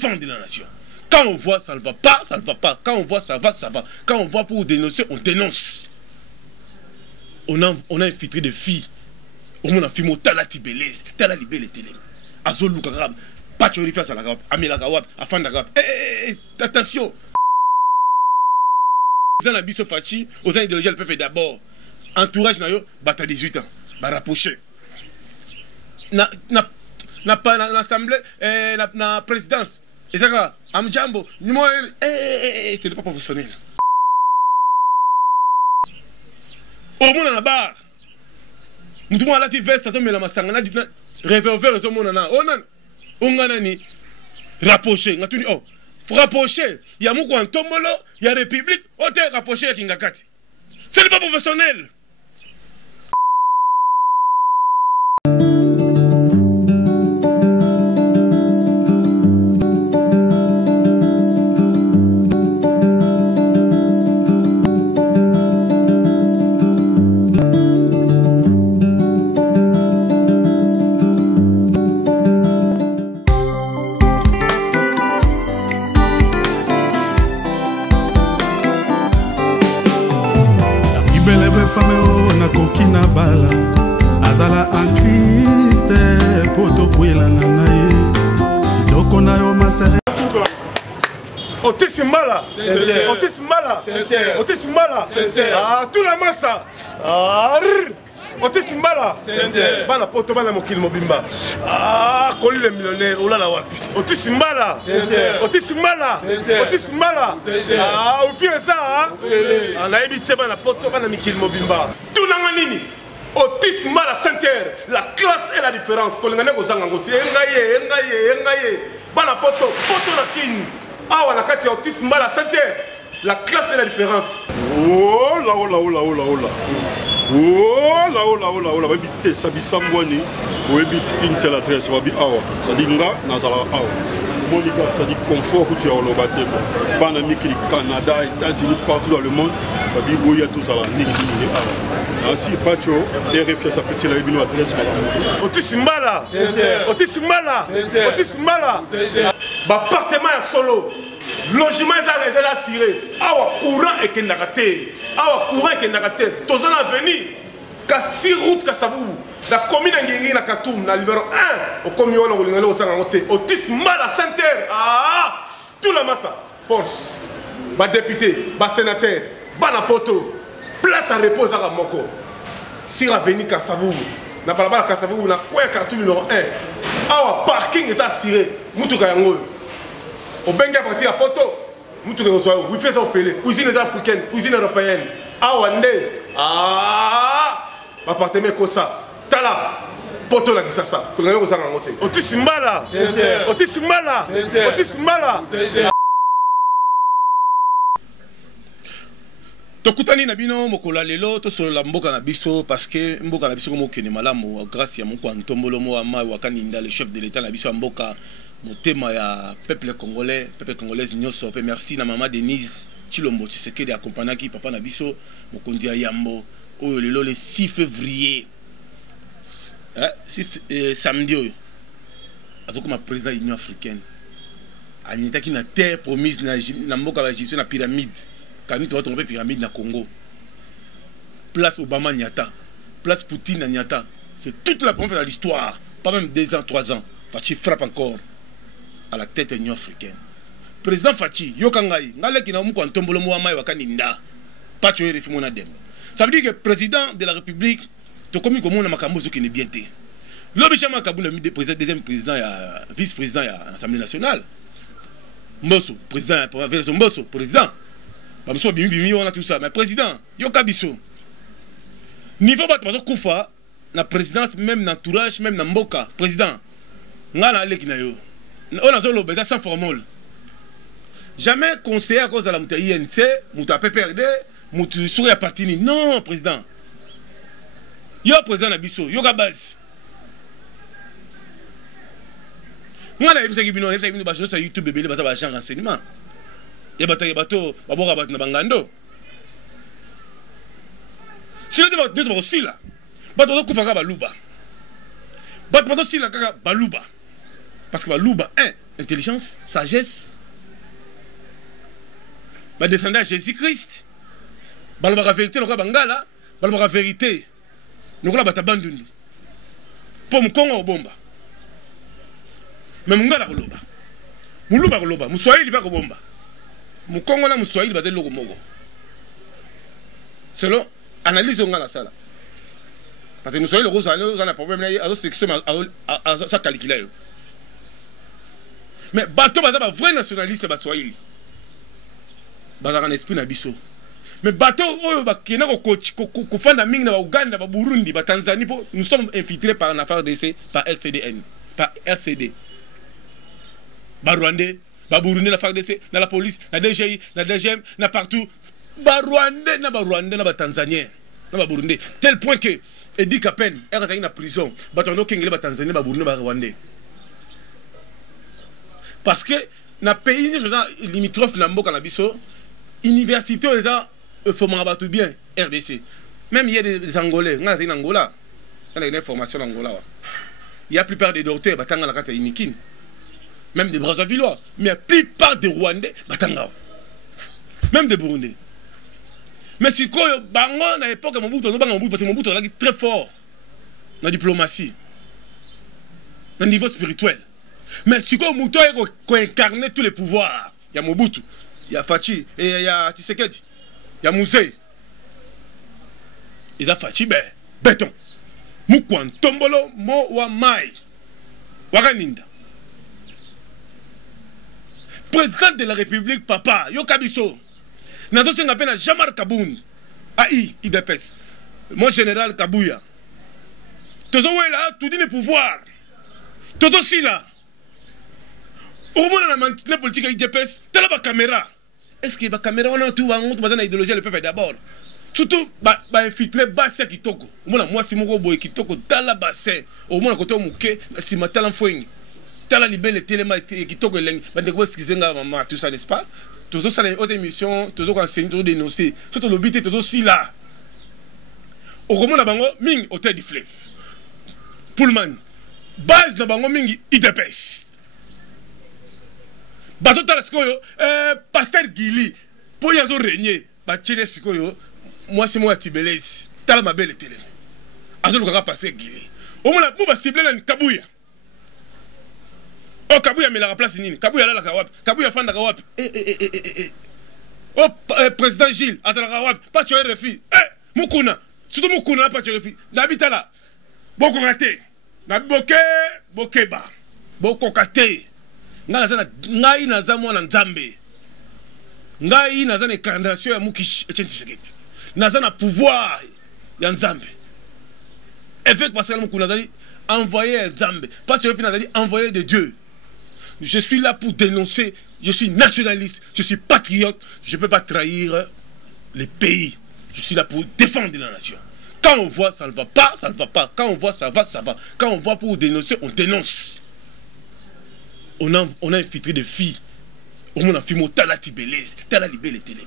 défendre la nation. Quand on voit ça ne va pas, ça ne va pas. Quand on voit ça va, ça va. Quand on voit pour dénoncer, on dénonce. On a infiltré des filles. On a filmé Tala Tibélez, Tala Libé les télé. Azol Lukarab, Pachori face à la Gab, Amila Gawab, Afan Gab. Attention! Aux Abisso Fachi, aux idéologies, le peuple d'abord. Entourage, bata 18 ans, rapproché. L'Assemblée, la présidence. Et ça, Amjambo, c'était pas professionnel. Au monde dans la barre. Nous devons aller vers ça, mais la massanga, on dit revolver les hommes, on a rapproché. Faut rapprocher. Il y a beaucoup en tombolo, il y a République, on est rapproché avec Ingakati. Ce n'est pas professionnel. Kokina bala azala en Christ poto kwela nanaye doko na yo masere Otisimala Otisimala Otisimala ah tout la massa ah Otisimala bana poto bana mokili mobimba ah koli le millionnaire ola la wapi Otisimala Otisimala Otisimala ah au fie ça ana ebite bana poto bana mokili mobimba tout nanga nini Otisimala center la classe et la différence kolingane ko zanga ngoti engaye bana poto la king ah on a kati Otisimala center la classe et la différence oh là oh là, babite sabisambwani oebit une seule adresse babi awa sadinga nazala awa monika sadi confort que tu as au lobate bana mikili Canada États-Unis partout dans le monde sabi boya tout ça la niki awa asi pacho RFS a pris la bino adresse mala Otisimala ba appartement ya solo logement est assuré awa courant et kendakate awa courant et kendakate tozana avenir kasi route kasabu la commune ngengi na Katoum na numéro 1 au commune on ngolingalo osanga ngote Otisimala center ah tout la massa force ba député ba sénateur ba na poto place à repos à moko sur avenir kasabu na balabala kasabu na quoi Katoum numéro 1 awa parking est assuré mutuka yango au benga parti à poto mutuka zo oui fait ça ofele cuisine africaine cuisine européenne awande ah appartement kosa tala poto la kisasa kulingana ko sanga ngote Otisimala tokutani na bino mokola lelo to solo la mboka na biso parce que mboka na biso ko mokene malamu grâce ya moko antombolo mo ama wakaninda le chef de l'état na biso mboka motema ya peuple congolaise nyonso pe merci na maman Denise Chilombo Tshisekedi accompagna qui papa na biso mokondi ya Yambo oyo lelo le 6 février samedi oyo azokoma président de l'Union africaine anyitaki na terre promise na mboka ba Égyptien na pyramide kani to tomber pyramide na Congo place Obama Nyata place Poutine Nyata c'est toute la première fois de l'histoire pas même 2 ans 3 ans Fachi frappe encore à la tête de l'Union africaine président Fachi yokangai ngaleki na muko antombolo mo amai wakaninda pacho ere fimona dem ça veut dire que président de la République to komi ko mona makambo zo ki ne bien té l'obéchama kabuna mi deuxième président ya vice-président ya Assemblée nationale Mbosso président Mbosso président ba mso bimi on a tout ça mais président yokabiso niveau ba bazo kufa na présidence même na entourage même na mboka président ngala leki na yo on a zolo beza sans formule jamais conseiller à cause de la mouta INC mouta PPRD mouta souria partini non président yo président na biso yo ka base ngala yebisa ki bino yebisa ki bino ba sur YouTube bebele bata ba champ renseignement ya bato baboka bato na bangando si le débat de aussi là bato ko kufa ka baluba bato aussi là ka baluba parce que baluba intelligence, sagesse. Ba descendre à Jésus-Christ. Ba la vérité lokola bangala, ba la vérité. Lokola batabanduni. Po mkongo obomba. Mais mungala koloba. Muluba koloba, muswahili ba kobomba. Mukongo na muswahili ba loko moko. Selon analyse ngala sala. Parce que muswahili ko sala on a problème là, azo section ça calculer. Mais bato baza ba vrai nationaliste ba swahili. Baza en esprit na biso. Mais bateau oyo bakena ko fanda mingi na Uganda ba Burundi ba Tanzanie, nous sommes infiltrés par une affaire d'essai par RCDN, par RCD. Ba Rwandais, ba Burundi na affaire d'essai, na la police, na DGI, na DGM, na partout. Ba Rwandais na ba Tanzanien, na ba Burundi. Tel point que Edi Kapen est en prison. Ba tondo kengele ba Tanzanie, ba Burundi, ba Rwandais. Parce que na pays ni faisant limitrophe na mboka na biso, université il faut m'en battre bien, RDC. Même il y a des Angolais, il y a des Angola, il y a une information en Angola. Il y a la plupart des docteurs, batanga la carte inikin. Même des Brazzavillois, mais la plupart des Rwandais, batanga. Même des Burundais. Mais si quoi, bango à l'époque, mon bout, parce que mon bout est très fort dans la diplomatie, dans le niveau spirituel. Mais si quoi, Mouto est incarné tous les pouvoirs. Il y a Mobutu, il y a Fachi, et il y a Tshisekedi. Il y a Mouzé. Il a Fachi, béton. Moukwan, Tombolo, Mo wa Mai. Waganinda. Président de la République, papa, Yokabiso. Nato se ngapena Jamar Kaboun. AI, IDPS. Mon général Kabouya. Tozo là, tout dit le pouvoir. Toto si là. Au moins, on a menti la politique à IDPS. T'as la caméra. Est-ce que la caméra, on a tout dans l'idéologie, le peuple d'abord. Surtout, infiltrer Bassia Kitoko. Moi, si mon boy Kitoko, dans la bassin, au moins, quand on mouké, si ma talent fouing, t'as la libelle, les téléma, Kitoko, les maman, tout ça, n'est-ce pas? Toujours ça, les autres émissions, toujours enseigner, toujours dénoncer. Surtout l'obité, toujours si là. Au moins, la bango, ming, hôtel du fleuve. Pullman, base de bango, ming, IDPS. Bato tala sikoyo, Pasteur Gili, pour y avoir régné, Bachele sikoyo, moi c'est moi Tibelez, tala ma belle télé. Azo lukaka Pasteur Gili. Au moins la bouba ciblé là Kabouya. Oh Kabouya mais la place nini? Kabouya là la kawap, Kabouya fanda kawap. Oh président Gilles, azala kawap, pas tu refi. Mukuna, surtout Mukuna pas tu refi. Nabita là. Boko kate. Nabiboke, bokeba. Boko kate. Ngai naza mwana nzambe. Ngai naza na incarnation ya Mukish Etienne Tshisekedi. Naza na pouvoir ya nzambe. Avec Pascal Moukou nazali envoyé nzambe. Pas tu veux nazali envoyé de Dieu. Je suis là pour dénoncer, je suis nationaliste, je suis patriote, je ne peux pas trahir les pays. Je suis là pour défendre la nation. Quand on voit ça ne va pas, ça ne va pas. Quand on voit ça va, ça va. Quand on voit pour dénoncer, on dénonce. On a infiltré des filles. Au moins, on a filmé Tala Tibelez, Tala Libé les télé.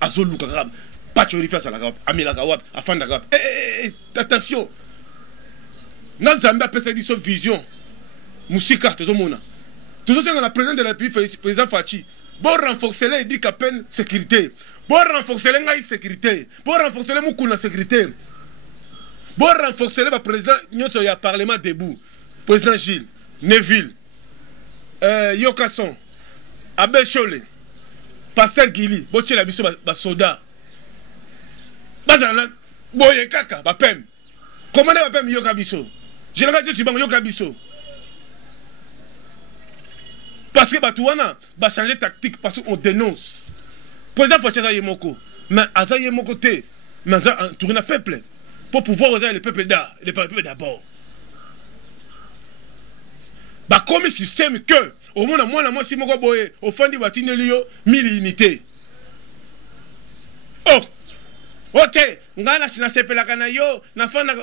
Azol Lukarab, Pachorifa Salagab, Amila Gawab, Afanda Gawab. Attention. Nan Zambia peut dire son vision. Moussika, tout le monde. Tout ça, on a président de la République, président Fachi. Bon renforcer les dit qu'à peine sécurité. Bon renforcer les sécurité. Bon renforcer les Moukouna sécurité. Bon renforcer le président, nous sommes au Parlement debout. Président Gilles, Neville. Yokason, Abel Chole, Pasteur Gili, Boche la biso ba soda. Bazana, boye kaka, ba pem. Comment ba pem Yokabiso? Je n'ai pas dit que Yokabiso. Parce que Batouana va changer tactique parce qu'on dénonce. Président Facha Yemoko, mais Aza Yemoko te, mais Aza tourne à peuple pour pouvoir oser le peuple d'abord. Bah comme système que au moins moi si moko boye au fond du batine lio 1000 unités. Oh OK, ngana sina sepela kana yo na fanda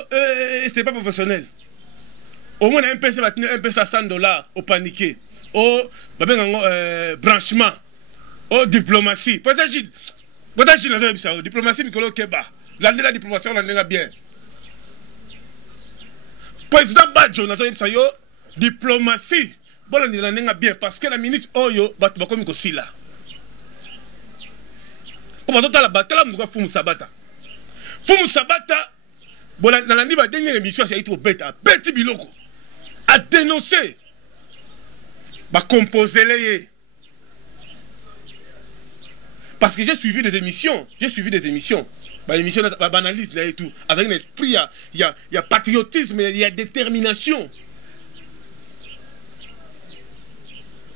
c'est pas professionnel. Au moins un PC batine un PC à $100 au paniqué. Oh babenga branchement. Oh diplomatie. Peut-être la diplomatie Mikolo Keba. La diplomatie on en bien. Président Badjo na yo diplomatie bolandela nenga bien parce que la minute oyo bato bakomi kosila po bazotala batala mutuka Fumu Sabata nalandi badenge émission ya ito beta beti biloko a dénoncer composer les parce que j'ai suivi des émissions l'émission d'analyse et tout avec un esprit il y a patriotisme, il y a détermination.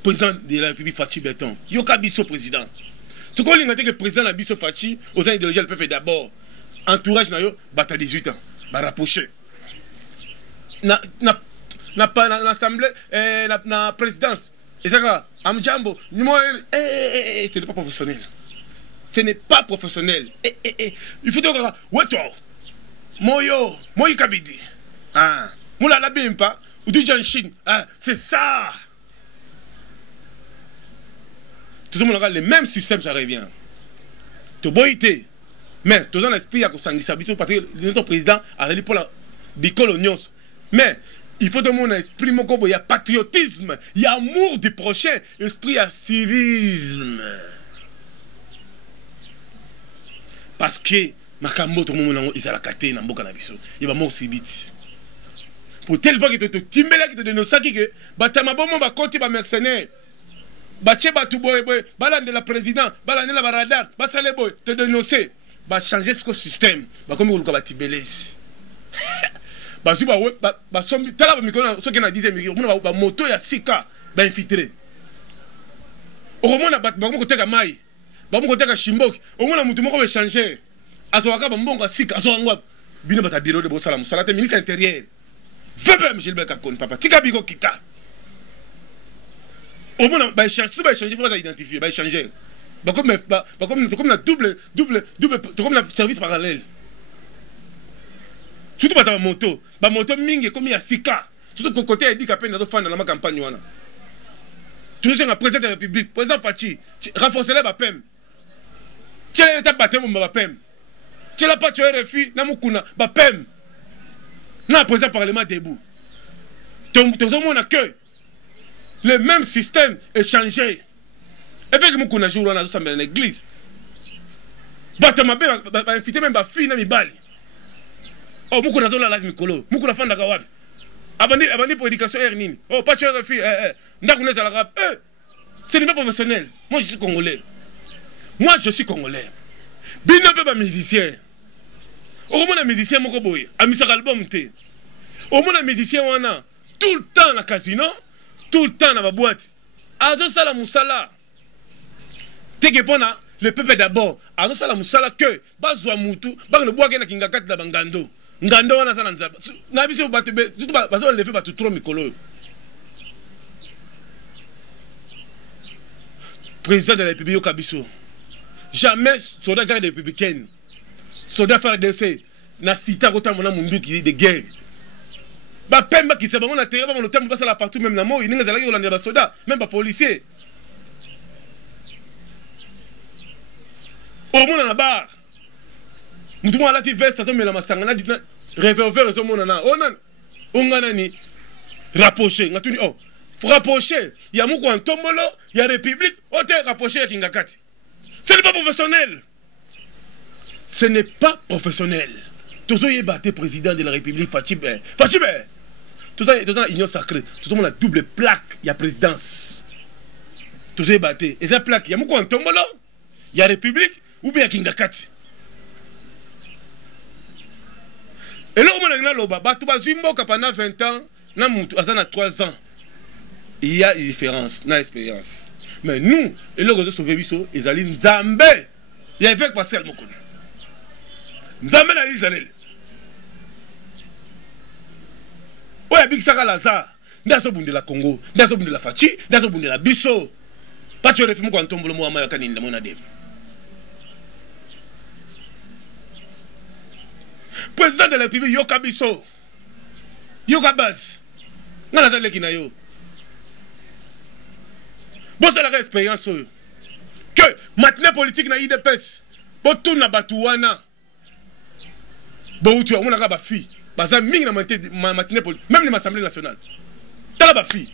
Président de la République Fachi Beton yoka biso président tout comme il que président de la biso Fachi aux idéologies le peuple d'abord entourage na yo bata 18 ans ba rapprocher na l'assemblée na présidence et ça amjambo ce n'est pas professionnel. Ce n'est pas professionnel. Il faut dire que Moyo Kabidi. Ah, Moula la Bimpa ou du Janshin. Ah, c'est ça. Tout le monde a le même système, ça revient. Tu boité. Mais tout le l'esprit a que s'habitue parce que notre président a réalisé pour la bicolonios. Mais il faut que mon esprit, il y a patriotisme, il y a amour du prochain, esprit à civisme. Parce que makambo tout le monde ils a la carte na mboka na biso il va mort si vite pour tel fois que te timbela qui te donne ça qui que batama bomo ba koti ba mercenaire bache batu boy balande la président balande la radar ba sale boy te dénoncer ba changer ce système ba comme ko ba tibelesi ba zuba ba sombi tala ba mikona so que na 10e mikro mona ba moto ya sika ba infiltrer au moment na bat ba ko teka mai ba mo koteka shimboki omona mutu moko be changer azwaka ba mbongo sika azwangwa bino bata bureau de bosala musala te ministre intérieur vebe Gilbert Kakoni papa tika biko kita omona ba changer faut identifier ba changer ba comme na double comme na service parallèle surtout bata moto mingi comme ya sika surtout côté dit kapenda do fanda na ma campagne wana toujours un président de la République président Fachi renforcer les bapem tu l'as été battu mon bapem tu l'as pas tué refus na mukuna bapem na président parlement debout tout le monde a que le même système est changé et fait que mukuna jour on a dans l'église batama ba inviter même ba fille na mibali oh mukuna zola la mikolo mukuna fanda ka wapi abandi pour éducation nini oh pas tué refus ndakuneza la rap ce n'est pas professionnel. Moi je suis congolais. Bino pe ba musicien. Au moins un musicien moko boye, amisa album te. Au moins un musicien wana tout le temps na casino, tout le temps na ba boîte. Azo sala musala. Teke pona le peuple d'abord. Azo sala musala que bazwa mutu, ba no boake na kingakati na bangando. Ngando wana sana nzaba. Na biso batebe, tout bazo le fait ba tout trop mikolo. Président de la République Kabiso. Jamais soldat garde républicaine. Soldat FARDC n'a cité autant mon mundu qui de guerre. Ba pemba qui se ba on a terre ba le terme passe là partout même na mo il n'engage la yolanda ba soldat même pas policier. Au monde na bar. Mutu mo ala ti veste ça me la masanga na revolver zo mona na. Ongana ni rapprocher ngatuni oh. Faut rapprocher. Il y a Moukou Antombolo, il y a République, on t'a rapproché avec Kingakati. Ce n'est pas professionnel. Ce n'est pas professionnel. Tout le monde est battu président de la République, Fachi. Tout le monde a union sacrée. Tout le monde a double plaque, il y a présidence. Tout le monde est battu. Et cette plaque, il y a Moukou Antombolo, il y a République, ou bien Kingakati. Et là, on a dit, pendant 20 ans, on a 3 ans. Il y a une différence, une expérience. Mais nous, et là, nous sauvé Bisso, ils allaient Nzambe. Il y a avec Pascal Mokono. Nzambe n'a pas allé. Oui, Big Saka Lazare. Dans ce bout de la Congo, dans ce bout de la Fachi, dans ce bout de la Bisso. Pas tu as fait mon tombe le mot à Mayakani de mon adem. Président de la République, Yoka Bisso. Yoka Baz. N'a pas allé Kinayo. Bon, c'est la expérience que matinée politique na IDPS, bon tout na batouana, bon tu as on a ba fille, baza mingi na matinée politique, même l'Assemblée nationale, t'as la ba fille,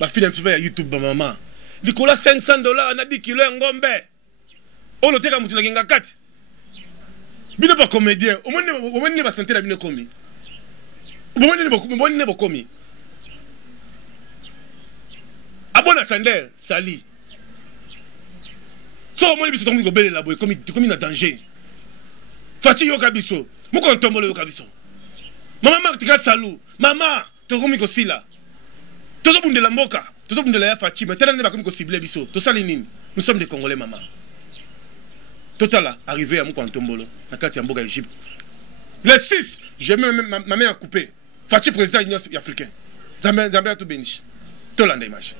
bafile ya misusu ya YouTube bamama likola $500 na 10 kilo ya ngombe olo teka mutu nakenga kati bino ba comédien omoni ba santé na bino komi omoni ne bokomi abona attendeur sali so omoni biso tokomi kobelela boye komi na danger Fati yoka biso muko ntombolo yoka biso mama martika salu mama tokomi kosila tozo bundela mboka tozo bundela ya Fati mais tala ne ba komi kosibler biso to sali nini nous sommes des Congolais mama Total arrivé à mon Ntombolo, na kati ya mboka Égypte. Le 6, j'ai mis ma main à couper. Fati président Union africaine. Zambia tout béni. Tout l'an d'image.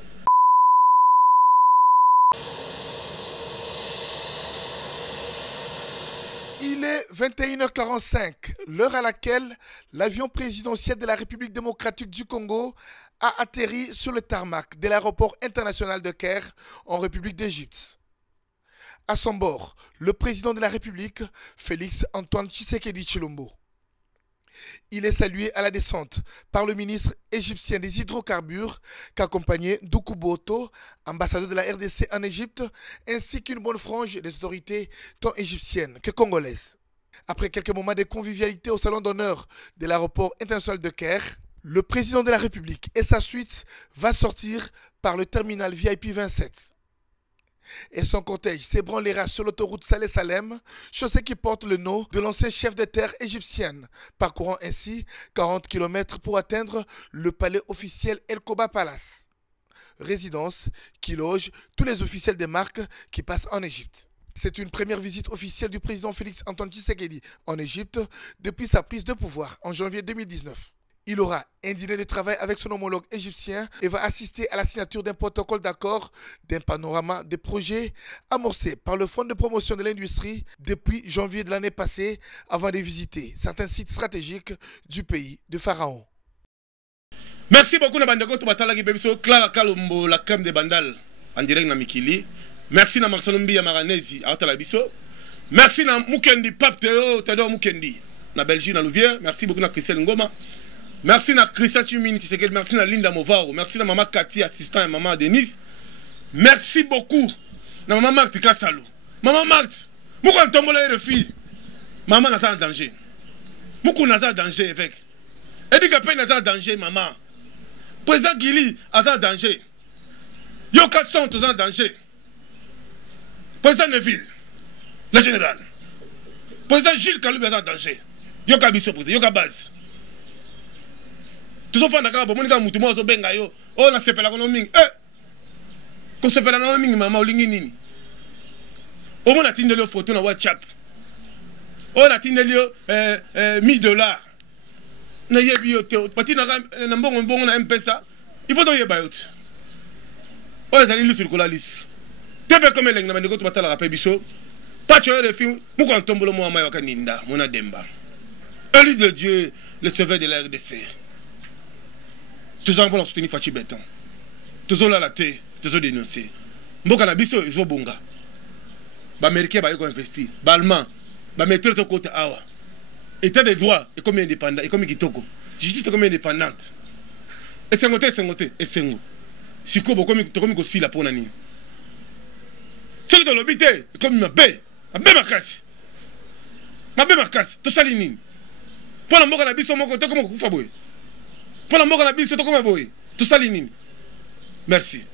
Il est 21h45, l'heure à laquelle l'avion présidentiel de la République démocratique du Congo a atterri sur le tarmac de l'aéroport international de Caire en République d'Égypte. À son bord, le président de la République, Félix Antoine Tshisekedi Tshilombo. Il est salué à la descente par le ministre égyptien des hydrocarbures qu'accompagnait Doukou Boto, ambassadeur de la RDC en Égypte, ainsi qu'une bonne frange des autorités tant égyptiennes que congolaises. Après quelques moments de convivialité au salon d'honneur de l'aéroport international de Caire, le président de la République et sa suite va sortir par le terminal VIP 27. Et son cortège s'ébranlera sur l'autoroute Salé-Salem, chaussée qui porte le nom de l'ancien chef de terre égyptienne, parcourant ainsi 40 km pour atteindre le palais officiel El Koba Palace, résidence qui loge tous les officiels des marques qui passent en Égypte. C'est une première visite officielle du président Félix Antoine Tshisekedi en Égypte depuis sa prise de pouvoir en janvier 2019. Il aura un dîner de travail avec son homologue égyptien et va assister à la signature d'un protocole d'accord d'un panorama de projets amorcés par le Fonds de promotion de l'industrie depuis janvier de l'année passée avant de visiter certains sites stratégiques du pays de Pharaon. Merci beaucoup Nabandeko Tubatala Gibebiso, Clara Kalombo, la crème de Bandal en direct na Mikili. Merci na Marcelo Mbiya Maranesi à Talabiso. Merci na Mukendi Pape Théo Théodore Mukendi na Belgique na Louvière. Merci beaucoup na Christelle Ngoma. Merci à Christian Chimini Tshisekedi, merci à Linda Movaro, merci à Maman Cathy, assistant et Maman Denise. Merci beaucoup à Maman Marthe Kassalo. Maman Marthe, pourquoi on tombe là les filles? Maman n'a pas de danger. Pourquoi n'a pas de danger avec? Eddie Kapé n'a pas de danger, maman. Président Gili a pas de danger. Yoka sont en danger. Président Neville, le général. Président Gilles Kalou a pas de danger. Yoka Bisso président, Yoka Base. Tout ça, on a monika mutu mo zo benga yo. Oh na sepela kono mingi. Ko sepela no mingi mama olingi nini. O mo na tindeli photo na WhatsApp. O na tindeli $1000. Na yebi yo te pati na mbongo na M-Pesa. Il faut to yeba yo. O ezali lisu kola lisu. Tepe comme lenga na bandeko to batala rapé biso. Pas tu le film, mo ko ntombolo mo amayo kaninda, mona demba. Élu de Dieu, le sauveur de la RDC. Tous en soutenir Fati Béton. Tous en la terre, tous en dénoncer. Mboka na biso ils ont bonga. Ba américain ba yoko investir. Ba allemand ba mettre de côté awa. État de droit et comme indépendant et comme kitoko. Justice comme indépendante. Et sengote et sengo. Siko bo comme ko sila pona nini. C'est de l'obité comme ma bé makasi. Ma bé makasi to sali nini. Pona mboka na biso moko to comme ko kufa boy. Pour la mort à la bise, c'est comme un boy. Tout ça, l'inine. Merci.